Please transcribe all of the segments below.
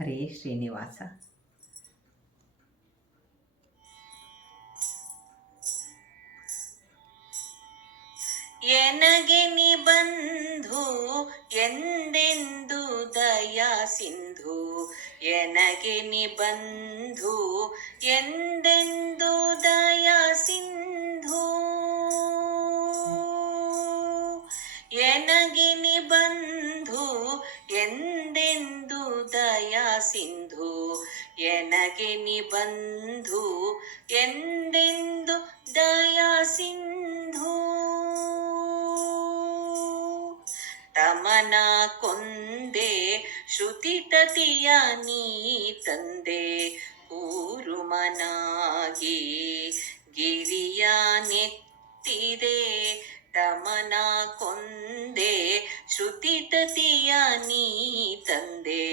ಹರೇ ಶ್ರೀನಿವಾಸ. ಎನಗೆ ನಿಬಂಧು ಎಂದೆಂದು ದಯಾ ಸಿಂಧು, ಎನಗೆ ನಿಬಂಧು ಎಂದೆಂದು ದಯಾ ಸಿಂಧು, ಎನಗೆ ನಿಬಂಧು ಎಂದೆಂದು ದಯಾ ಸಿಂಧು, ಎನಗೆ ನಿಬಂಧು ಎಂದೆಂದು ದಯಾ ಸಿಂಧು. ತಮನ ಕೊಂದೆ ಶ್ರುತಿತತಿಯ ನೀ ತಂದೆ, ಕೂರುಮನಾಗಿ ಗಿರಿಯ ನೆತ್ತಿದೆ. ತಮನ ಕೊಂದೆ ಶ್ರುತಿತತಿಯ ನೀ ತಂದೆ,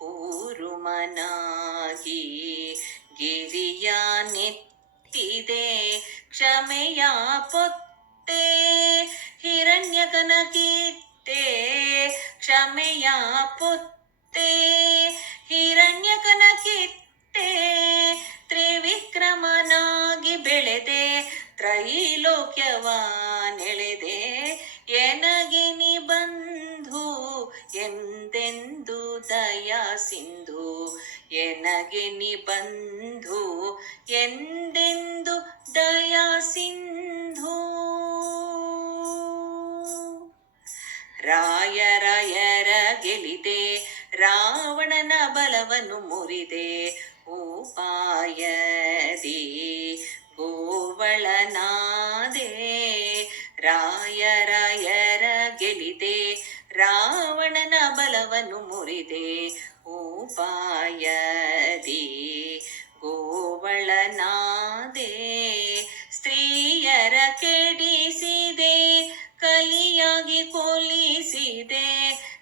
ಕೂರುಮನಾಗಿ ಗಿರಿಯ ನೆತ್ತಿದೆ. ಕ್ಷಮೆಯ ಪೊತ್ತೆ ಹಿರಣ್ಯಕನ ಕಿತ್ತೆ, ಕ್ಷಮೆಯ ಪೊತ್ತೆ ಹಿರಣ್ಯಕನ ಕಿತ್ತೆ. ತ್ರಿವಿಕ್ರಮನಾಗಿ ಬೆಳೆದೆ ತ್ರೈಲೋಕ್ಯವ ನೆಳೆದೆ, ಎನಗೆ ನಿಬಂಧು ಎಂದೆಂದು ದಯಾ ಸಿಂಧು, ಎನಗೆ ನಿಬಂಧು ಎಂದೆಂದು ದಯಾ ಸಿಂಧು. ರಾಯರಾಯರ ಗೆಲಿದೆ ರಾವಣನ ಬಲವನ್ನು ಮುರಿದೆ, ಉಪಾಯದಿ ಗೋವಳನಾದೆ. ರಾಯರಾಯರ ಗೆಲಿದೆ ರಾವಣನ ಬಲವನ್ನು ಮುರಿದೆ, ಉಪಾಯದಿ ಗೋವಳನಾದೆ. ಸ್ತ್ರೀಯರ ಕೆಡಿಸಿದೆ ಕಲಿಯಾಗಿ ಕೊಲಿಸಿದೆ,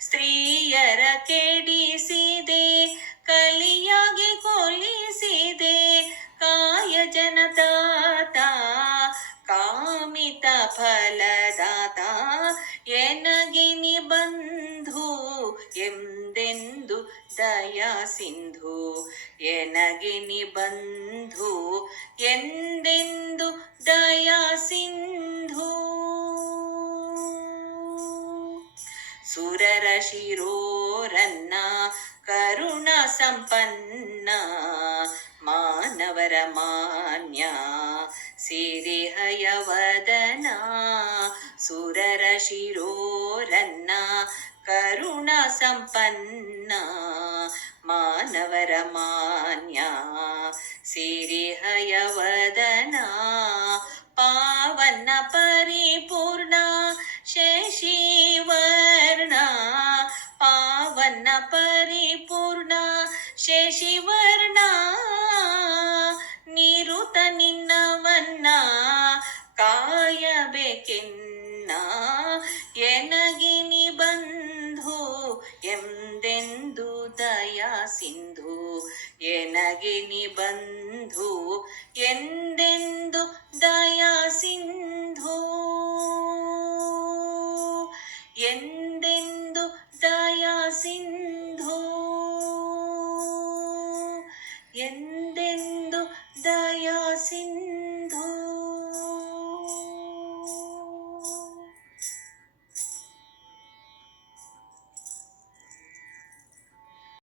ಸ್ತ್ರೀಯರ ಕೆಡಿಸಿದೆ ಕಲಿಯಾಗಿ ಕೊಲಿಸಿದೆ. ಕಾಯ ಜನದಾತ ಕಾಮಿತ ಫಲದಾತ, ಎನಗೆ ನಿಬಂಧು ಎಂದೆಂದು ದಯಾ ಸಿಂಧು, ಎನಗೆ ನಿಬಂಧು ಎಂದೆಂದು ದಯಾ ಸಿಂಧು. ಸುರರ ಶಿರೋರನ್ನ ಕರುಣ ಸಂಪನ್ನ, ಮಾನವರ ಮಾನ್ಯ ಸಿರಿಹಯವದನ. ಸುರರ ಶಿರೋರನ್ನ ಕರುಣ ಸಂಪನ್ನ, ಮಾನವರ ಮಾನ್ಯ ಸಿರಿಹಯವದನ. ಪಾವನ ಪರಿಪೂರ್ಣ ಶಶಿವರ್ಣ, ಪಾವನ ಪರಿಪೂರ್ಣ ಶಶಿವರ್ಣ. ನಿರುತ ನಿನ್ನವನ್ನ ಕಾಯಬೇಕೆನ್ನ, ಎನಗೆ ನಿಬಂಧು ಎಂದೆಂದು ದಯಾ ಸಿಂಧು, ಎನಗೆ ನಿಬಂಧು ಎಂದೆಂದು ದಯಾ ಸಿಂಧು.